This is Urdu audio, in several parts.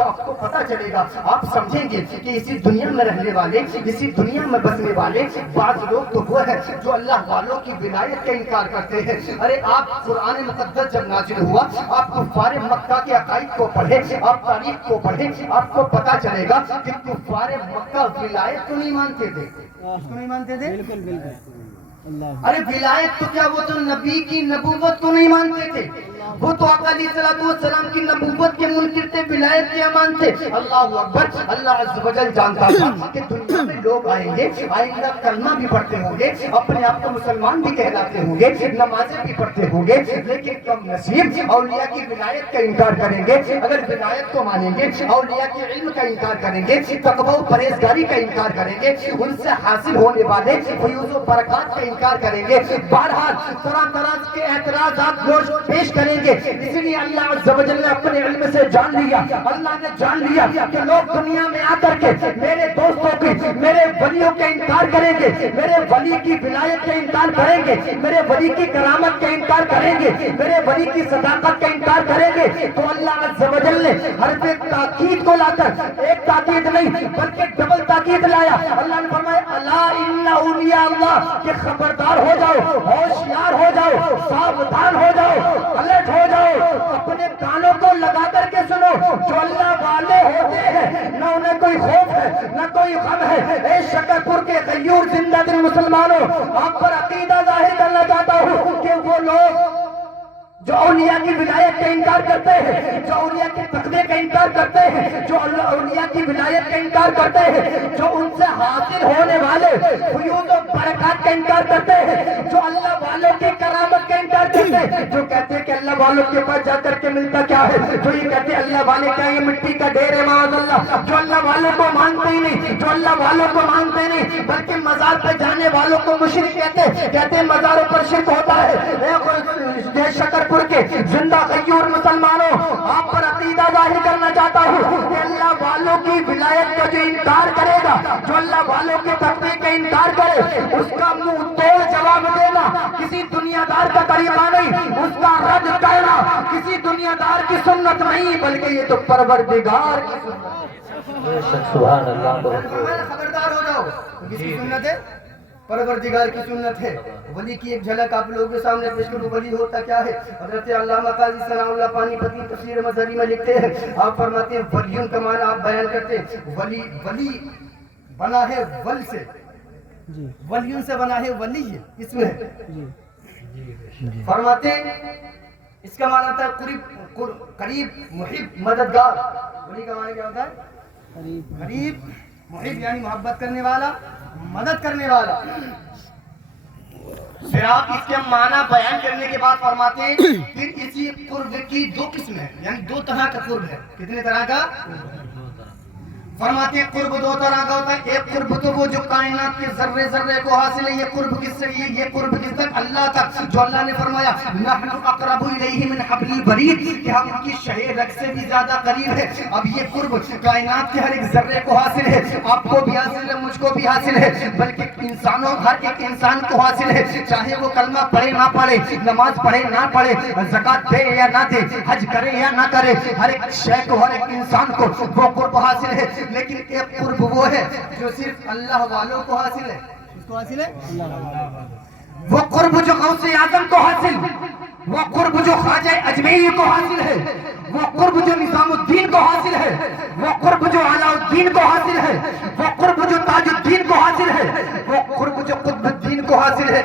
آپ کو پتہ چلے گا، آپ سمجھیں گے کہ اسی دنیا میں رہنے والے، اسی دنیا میں بسنے والے بعض لوگ تو وہ ہیں جو اللہ والوں کی ولایت کا انکار کرتے ہیں۔ ارے آپ قرآن مقدس جب نازل ہوا، آپ کفار مکہ کے عقائد کو پڑھیں، آپ تاریخ کو پڑھیں، آپ کو پتہ چلے گا کہ کفار مکہ ولایت کو نہیں مانتے تھے۔ اس کو نہیں مانتے تھے؟ بالکل بالکل۔ ارے ولایت تو کیا، وہ تو نبی کی نبوت کو نہیں مانتے تھے، وہ تو آقا علیہ السلام کی نبوت کے منکر تھے، ولایت کیا مانتے؟ اللہ اکبر۔ اللہ عز و جل جانتا تھا کہ دنیا میں لوگ آئیں گے، آئندہ کلمہ بھی پڑھتے ہوں گے، اپنے آپ کو مسلمان بھی کہلاتے ہوں گے، نمازیں بھی پڑھتے ہوں گے، لیکن کم نصیب اولیاء کی ولایت کا انکار کریں گے۔ اگر ولایت کو مانیں گے، اولیاء کے علم کا انکار کریں گے، تقوی و پرہیزگاری کا انکار کریں گے، ان سے حاصل ہونے والے فیوز و برکات کا انکار کریں گے، بہرحال طرح طرح کے اعتراضات لوگ پیش کریں گے۔ اسی لیے اللہ عز و جل نے اپنے علم سے جان لیا، اللہ نے جان لیا کہ لوگ دنیا میں آ کر کے میرے دوستوں کی، میرے ولیوں کا انکار کریں گے، میرے ولی کی ولایت کا انکار کریں گے، میرے ولی کی کرامت کا انکار کریں گے، میرے ولی کی صداقت کا انکار کریں گے۔ تو اللہ عز و جل نے حرف تاکید کو لا کر ایک تاکید نہیں بلکہ ڈبل تاکید لایا۔ اللہ نے فرمایا الا ان اولیاء اللہ، کہ خبردار ہو جاؤ، ہوشیار ہو جاؤ، ساودھان ہو جاؤ، الرٹ ہو جاؤ، اپنے کانوں کو لگا کر کے سنو۔ جو اللہ والے ہوتے ہیں نہ انہیں کوئی خوف ہے نہ کوئی غم ہے۔ اے شکر پور کے غیور زندہ دل مسلمانوں، آپ پر عقیدہ ظاہر کرنا چاہتا ہوں کہ وہ لوگ جو اولیاء کی ولایت کا انکار کرتے ہیں، جو اولیاء کے تقوی کا انکار کرتے ہیں، جو اولیاء کی ولایت کا انکار کرتے ہیں، جو ان سے حاصل ہونے والے فیوز و برکات کا انکار کرتے ہیں، جو اللہ والوں کی کرامت کا انکار کرتے ہیں، جو کہتے ہیں کہ اللہ والوں کے پاس جا کر کے ملتا کیا ہے، جو یہ کہتے ہیں اللہ والے کیا یہ مٹی کا ڈھیر ہے معاذ اللہ، جو اللہ والوں کو مانتے ہی نہیں، جو اللہ والوں کو مانتے نہیں بلکہ مزار پہ جانے والوں کو مشرک کہتے ہیں مزاروں پر شرک ہوتا ہے۔ اے شکر پور کے زندہ غیور مسلمانوں، آپ پر عقیدہ ظاہر کرنا چاہتا ہوں کہ اللہ والوں کی ولایت کا جو انکار کرے گا، جو اللہ والوں کے تقوی کا انکار کرے، اس کا منہ توڑ جواب دینا کسی دنیا دار کا طریقہ نہیں، اس کا رد کرنا کسی دنیا دار کی سنت نہیں بلکہ یہ تو پروردگار کی سنت ہے۔ سبحان اللہ۔ خبردار ہو جاؤ، کس کی سنت ہے؟ پروردگار کی سنت ہے۔ ولی کی ایک جھلک آپ لوگوں کے سامنے پیش کروں، ولی ہوتا کیا ہے؟ حضرت علامہ قاضی ثناء اللہ پانی پتی تفسیر مظہری میں لکھتے ہیں، آپ فرماتے ہیں ولیوں کا معنی آپ بیان کرتے ہیں، ولی بنا ہے ول سے، ولیوں سے بنا ہے ولی، اس میں فرماتے ہیں اس کا معنی ہوتا ہے قریب، محب، مددگار۔ ولی کا معنی کیا ہوتا ہے؟ قریب، محب یعنی محبت کرنے والا، مدد کرنے والا۔ پھر آپ اس کے معنی بیان کرنے کے بعد فرماتے ہیں پھر اسی قرب کی دو قسم ہے، یعنی دو طرح کا قرب ہے۔ کتنے طرح کا؟ فرماتے ہیں قرب دو طرح کا ہوتا ہے۔ ایک قرب تو وہ جو کائنات کے ذرے ذرے کو حاصل ہے، یہ قرب کس سے؟ یہ قرب کس تک؟ اللہ تک، جو اللہ نے فرمایا نحن اقرب الیہ من حبل الورید، کہ ہم ان کی شہ رگ سے بھی زیادہ قریب ہے۔ اب یہ قرب کائنات کے ہر ایک ذرے کو حاصل ہے، آپ کو بھی حاصل ہے، مجھ کو بھی حاصل ہے، بلکہ انسانوں ہر ایک انسان کو حاصل ہے، چاہے وہ کلمہ پڑھے نہ پڑھے، نماز پڑھے نہ پڑھے، زکوٰۃ دے یا نہ دے، حج کرے یا نہ کرے، ہر ایک شے کو، ہر ایک انسان کو وہ قرب حاصل ہے۔ لیکن ایک قرب وہ ہے جو صرف اللہ والوں کو حاصل ہے۔ کس کو حاصل ہے؟ وہ قرب جو غوث اعظم کو حاصل، وہ قرب جو خواجہ اجمیری کو حاصل ہے، وہ قرب جو نظام الدین کو حاصل ہے، وہ قرب جو علاء الدین کو حاصل ہے، وہ قرب جو تاج الدین کو حاصل ہے، وہ قرب جو قطب الدین کو حاصل ہے۔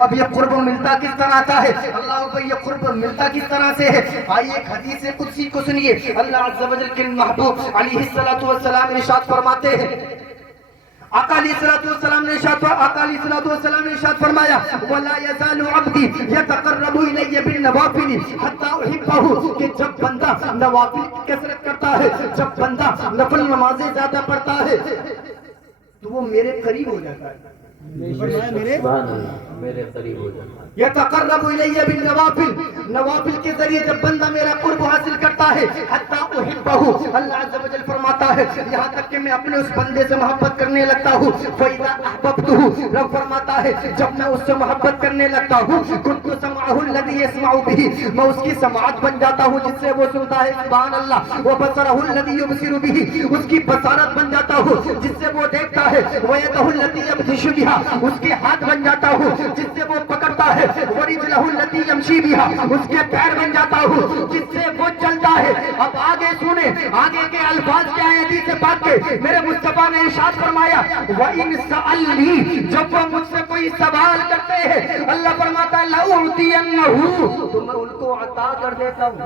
اب یہ قرب ملتا کس طرح آتا ہے؟ اللہ کو یہ قرب ملتا کس طرح سے ہے؟ آئیے ایک حدیث قدسی کو سنیے۔ اللہ عز و جل کے محبوب علیہ الصلوۃ والسلام ارشاد فرماتے ہیں، آقا علیہ السلام نے ارشاد فرمایا وَلَا يَزَالُ عَبْدِي يَتَقَرَّبُ إِلَيَّ بِالنَّوَافِلِ حَتَّى أُحِبَّهُ، کہ جب بندہ نوافل کی کثرت کرتا ہے، جب بندہ نفل نمازیں زیادہ پڑھتا ہے تو وہ میرے قریب ہو جاتا ہے۔ میرے قریب ہو جاتا ہے۔ یتقرب الیہ بالنوافل، نوافل کے ذریعے جب بندہ میرا قرب حاصل کرتا ہے، حتی احبہ، اللہ عز و جل فرماتا ہے یہاں تک کہ میں اپنے اس بندے سے محبت کرنے لگتا ہوں فَإِذَا أَحْبَبْتُهُ رب فرماتا ہے جب میں اس سے محبت کرنے لگتا ہوں كُنْتُ سَمْعَهُ الَّذِي يَسْمَعُ بِهِ میں اس کی سماعت بن جاتا ہوں جس سے وہ سنتا ہے سبحان اللہ وَبَصَرَهُ الَّذِي يُبْصِرُ بِهِ اس کی بصارت بن جاتا ہوں جس سے وہ دیکھتا ہے وَيَدَهُ الَّتِي يَبْطِشُ بِهَا اس کے ہاتھ بن جاتا ہوں جس سے وہ پکڑتا ہے وَرِجْلَهُ الَّتِي يَمْشِي بِهَا اس کے پیر بن جاتا ہوں جس سے وہ چلتا ہے اب آگے سنیں آگے کے الفاظ کیا ہے حدیث پاک کے میرے مصطفیٰ نے ارشاد فرمایا وَإِنْ سَأَلْنِي جب وہ مجھ سے کوئی سوال کرتے ہیں اللہ فرماتا ہے لَأُعْطِيَنَّهُ تو میں ان کو عطا کر دیتا ہوں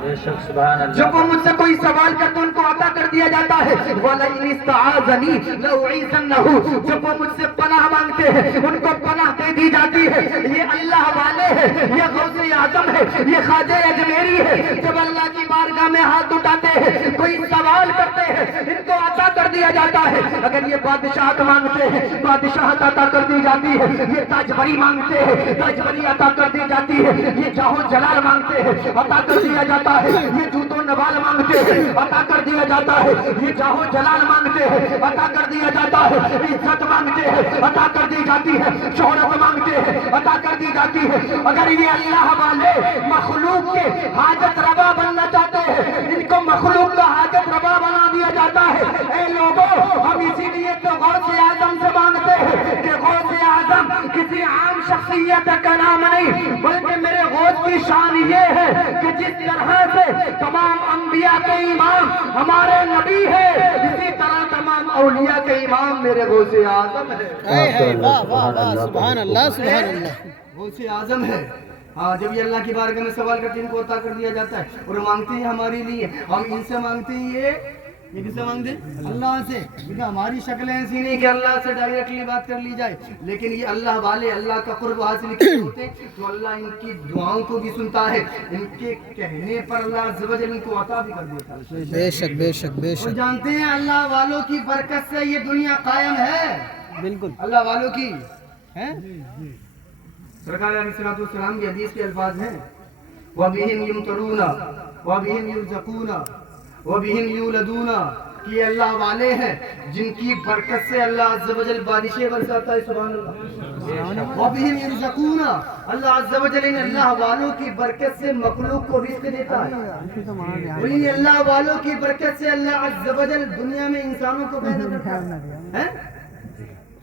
بے شک سبحان اللہ جب وہ مجھ سے کوئی سوال کرتے ان کو عطا کر دیا جاتا ہے وَلَئِنِ اسْتَعَاذَنِي لَأُعِيذَنَّهُ جب وہ مجھ سے پناہ مانگتے ہیں ان کو پناہ دے دی جاتی ہے یہ اللہ والے ہیں یہ غوث اعظم ہے یہ خواجہ اجمیری ہے جب اللہ کی بارگاہ میں ہاتھ اٹھاتے ہیں کوئی سوال کرتے ہیں ان کو عطا کر دیا جاتا ہے اگر یہ بادشاہت مانگتے ہیں بادشاہت عطا کر دی جاتی ہے یہ تاجبری مانگتے ہیں تاجبری عطا کر دی جاتی ہے یہ جاہ و جلال مانگتے ہیں عطا کر دیا جاتا ہے یہ جوت و نوال مانگتے ہیں عطا کر دیا جاتا ہے یہ جاہ و جلال مانگتے ہیں عطا کر دیا جاتا ہے عزت مانگتے ہیں عطا کر دی جاتی ہے شہرت مانگتے ہیں عطا کر دی جاتی ہے اگر یہ اللہ والے مخلوق کے حاجت روا بننا چاہتے ہیں ان کو مخلوق کا حاجت روا بنا دیا جاتا ہے اے لوگوں ہم اسی لیے تو غوث اعظم سے مانگتے ہیں کہ غوث اعظم کسی عام شخصیت کا نام نہیں بلکہ میرے غوث کی شان یہ ہے کہ جس طرح سے تمام انبیاء کے امام ہمارے نبی ہے اسی طرح تمام اولیاء کے امام میرے غوث اعظم ہے واہ واہ واہ سبحان اللہ سبحان اللہ غوث اعظم ہے ہاں جب یہ اللہ کی بارگاہ میں سوال کرتے ہیں ان کو عطا کر دیا جاتا ہے اور مانگتے ہیں ہمارے لیے ہم ان سے مانگتے ہیں یہ کس سے مانگتے ہیں اللہ سے کیونکہ ہماری شکلیں ایسی نہیں کہ اللہ سے ڈائریکٹلی بات کر لی جائے لیکن یہ اللہ والے اللہ کا قرب حاصل کیے ہوتے ہیں تو اللہ ان کی دعاؤں کو بھی سنتا ہے ان کے کہنے پر اللہ عز و جل ان کو عطا بھی کر دیتا ہے بے شک بے شک بے اور شک جانتے ہیں اللہ والوں کی برکت سے یہ دنیا قائم ہے بالکل اللہ والوں کی ہے سرکار علیہ الصلوۃ والسلام کی حدیث کے الفاظ ہیں وَبِهِمْ يُمْتَرُونَ وَبِهِمْ يُرْزَقُونَ وَبِهِمْ يُولَدُونَ کہ اللہ والے ہیں جن کی برکت سے اللہ عز و جل بارشیں برساتا ہے سبحان اللہ وَبِهِمْ يُرْزَقُونَ اللہ عز و جل ان اللہ والوں کی برکت سے مخلوق کو رزق دیتا ہے اور ان اللہ والوں کی برکت سے اللہ عز و جل دنیا میں انسانوں کو پیدا کرتا ہے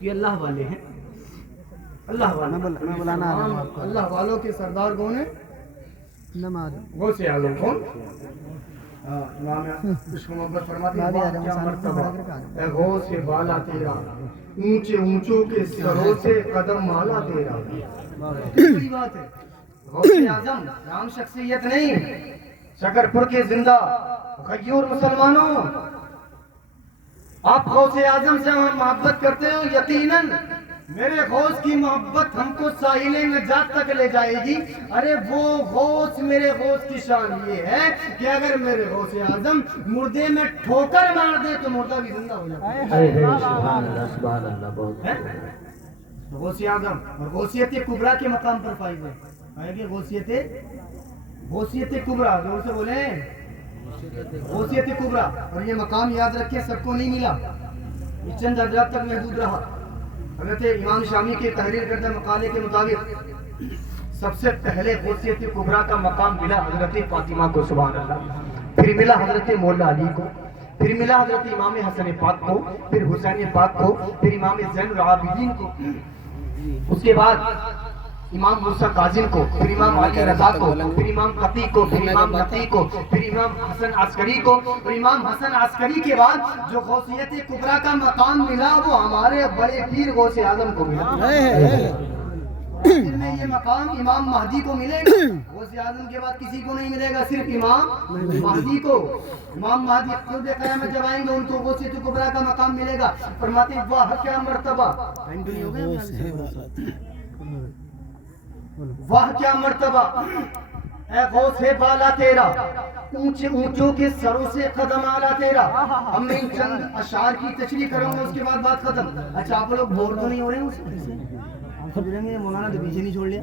یہ اللہ والے ہیں اللہ والے اللہ والوں کے سردار کون ہیں غوث اعظم کون امام عشق محبت فرماتے ہیں واہ کیا مرتبہ اے غوث بالا تیرا اونچے اونچوں کے سروں سے قدم مالا تیرا بڑی بات ہے غوث اعظم عام شخصیت نہیں شکرپور کے زندہ غیور مسلمانوں آپ غوث اعظم سے محبت کرتے ہو یقیناً میرے غوث کی محبت ہم کو ساحل نجات تک لے جائے گی ارے وہ غوث میرے غوث کی شان یہ ہے کہ اگر میرے غوث اعظم مردے میں ٹھوکر مار دے تو مردہ بھی زندہ ہو جاتا ہے سبحان اللہ بہت غوث اعظم اور غوثیت کبریٰ کے مقام پر فائز ہے کہ غوثیت کبریٰ زور سے بولیں غوثیت کبریٰ اور یہ مقام یاد رکھیں سب کو نہیں ملا یہ چند حضرات تک محدود رہا حضرت امام شامی کے تحریر کردہ مقالے کے مطابق سب سے پہلے غوثیت کبریٰ کا مقام ملا حضرت فاطمہ کو سبحان اللہ پھر ملا حضرت مولا علی کو پھر ملا حضرت امام حسن پاک کو پھر حسین پاک کو پھر امام زین العابدین کو اس کے بعد امام موسیٰ کاظم کو پھر امام علی رضا کو پھر امام قطی کو پھر امام نقی کو پھر امام حسن عسکری کو اور امام حسن عسکری کے بعد جو غوثیت کبریٰ کا مقام ملا وہ ہمارے بڑے پیر غوث اعظم کو ملا میں یہ مقام امام مہدی کو ملے گا غوث اعظم کے بعد کسی کو نہیں ملے گا صرف امام مہدی کو امام مہدی خود قیامت جب آئیں گے ان کو غوثیت کبریٰ کا مقام ملے گا فرماتے ہیں واہ کیا مرتبہ واہ کیا مرتبہ اے غوث بالا تیرا اونچے اونچوں کے سروں سے قدم آلا تیرا اب میں ان چند اشعار کی تشریح کروں گا اس کے بعد بات ختم اچھا آپ لوگ بور تو نہیں ہو رہے ہیں اس سے آپ سب جنگے مولانا تو پیچھے نہیں چھوڑ لیا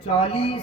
40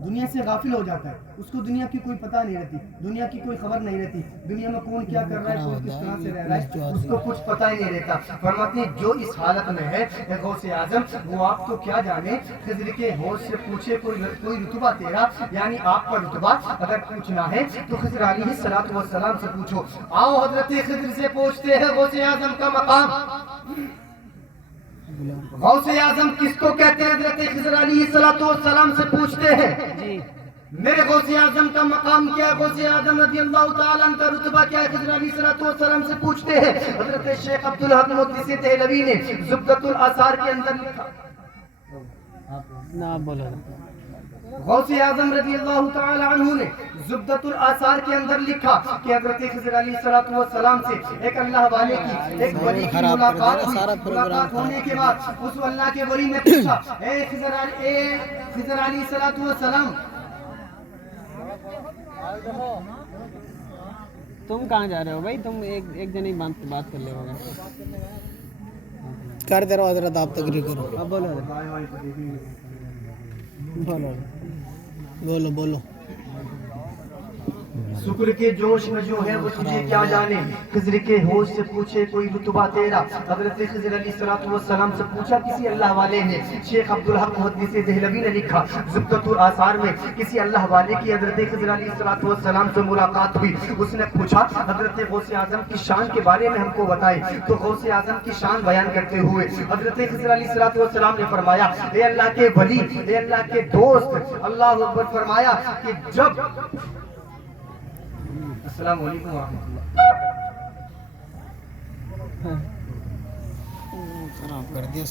دنیا سے غافل ہو جاتا ہے, اس کو دنیا کی کوئی پتہ نہیں رہتی, دنیا کی کوئی خبر نہیں رہتی, دنیا میں کون کیا کر رہا ہے, کون کس طرح سے رہ رہا ہے, اس کو کچھ پتہ ہی نہیں رہتا. فرماتے ہیں جو اس حالت میں ہے غوث اعظم, وہ آپ تو کیا جانے, خضر کے ہوش سے پوچھے کوئی رتبہ تیرا, یعنی آپ کا رتبہ اگر پوچھنا ہے تو خضر علیہ الصلوۃ والسلام سے پوچھو. آؤ حضرت خضر سے پوچھتے ہیں غوث اعظم کا مقام. غوث اعظم کس کو کہتے ہیں؟ حضرت خضر علیہ الصلوۃ والسلام سے پوچھتے ہیں میرے غوث اعظم کا مقام کیا ہے, غوث اعظم رضی اللہ تعالیٰ عنہ کا رتبہ کیا ہے, خضر علیہ الصلوۃ والسلام سے پوچھتے ہیں. حضرت شیخ عبدالحق محدث دہلوی نے زبدۃ الاثار کے اندر لکھا, نہ بولو. غوث اعظم رضی اللہ تعالی عنہ نے زبدۃ الاثار کے اندر لکھا کہ حضرت خضر علیہ الصلوۃ والسلام سے ایک اللہ والے کی, ایک ولی کی ملاقات ہوئی. ملاقات ہونے کے بعد اس اللہ کے ولی نے پوچھا, اے خضر علیہ الصلوۃ والسلام, تم کہاں جا رہے ہو بھائی؟ تم ایک جن ہی بات کر لے ہوگا. کر دے رہا حضرت, آپ تقریر کرو. اب بولو بولو بولو بولو. شکر کے جوش میں جو ہے وہ تجھے کیا جانے, خضر کے ہوش سے پوچھے کوئی رتبہ تیرا. حضرت خضر علیہ الصلوۃ والسلام سے پوچھا کسی اللہ والے نے. شیخ عبدالحق محدث دہلوی نے لکھا زبدۃ الاثار میں کسی اللہ والے کی حضرت خضر علیہ الصلوۃ والسلام سے ملاقات ہوئی. اس نے پوچھا حضرت غوث اعظم کی شان کے بارے میں ہم کو بتائیں. تو غوث اعظم کی شان بیان کرتے ہوئے حضرت خضر علیہ الصلوۃ والسلام نے فرمایا, اے اللہ کے ولی, اے اللہ کے دوست, اللہ اکبر, فرمایا کہ جب السلام علیکم ورحمۃ اللہ. خراب کر دیا.